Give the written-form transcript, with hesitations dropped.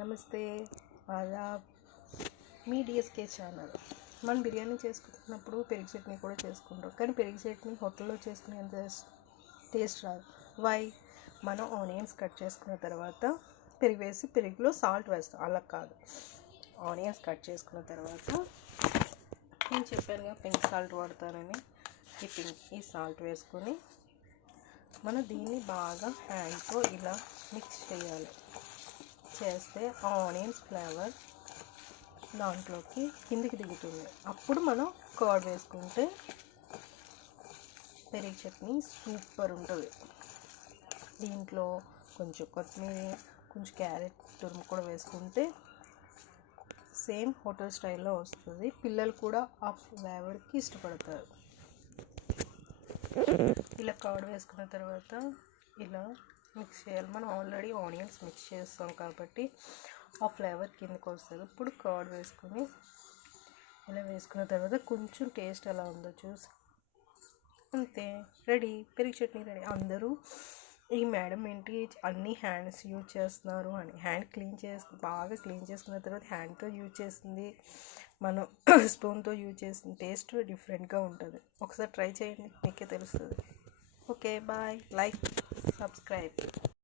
నమస్తే, ఆదాబ్. మీ DSK channel. మనం బిర్యానీ చేసుకున్నప్పుడు పెరుగు చట్నీ కూడా చేసుకుంటాం, కానీ పెరుగు చట్నీ హోటల్లో చేసుకునేంత టేస్ట్ రాదు. వై? మనం ఆనియన్స్ కట్ చేసుకున్న తర్వాత పెరుగు వేసి పెరుగులో సాల్ట్ వేస్తాం. అలా కాదు, ఆనియన్స్ కట్ చేసుకున్న తర్వాత నేను చెప్పానుగా పింక్ సాల్ట్ వాడతానని, ఈ సాల్ట్ వేసుకొని మనం దీన్ని బాగా హ్యాండ్తో ఇలా మిక్స్ చేయాలి. చేస్తే ఆనియన్స్ ఫ్లేవర్ దాంట్లోకి కిందికి దిగుతుంది. అప్పుడు మనం కర్డ్ వేసుకుంటే పెరుగు చట్నీ సూపర్ ఉంటుంది. దీంట్లో కొంచెం కొత్తిమీర, కొంచెం క్యారెట్ తురుము కూడా వేసుకుంటే సేమ్ హోటల్ స్టైల్లో వస్తుంది. పిల్లలు కూడా ఆ ఫ్లేవర్కి ఇష్టపడతారు. ఇలా కర్డ్ వేసుకున్న తర్వాత ఇలా మిక్స్ చేయాలి. మనం ఆల్రెడీ ఆనియన్స్ మిక్స్ చేస్తాం కాబట్టి ఆ ఫ్లేవర్ కిందకి వస్తుంది. ఇప్పుడు కర్డ్ వేసుకొని ఇలా వేసుకున్న తర్వాత కొంచెం టేస్ట్ ఎలా ఉందో చూసి అంతే, రెడీ, పెరుగు చట్నీ రెడీ. అందరూ ఈ మేడం ఏంటి అన్ని హ్యాండ్స్ యూజ్ చేస్తున్నారు అని, బాగా క్లీన్ చేసుకున్న తర్వాత హ్యాండ్తో యూజ్ చేసింది, మనం స్పూన్తో యూజ్ చేసిన టేస్ట్ డిఫరెంట్గా ఉంటుంది. ఒకసారి ట్రై చేయండి, మీకే తెలుస్తుంది. Okay, bye. Like, subscribe.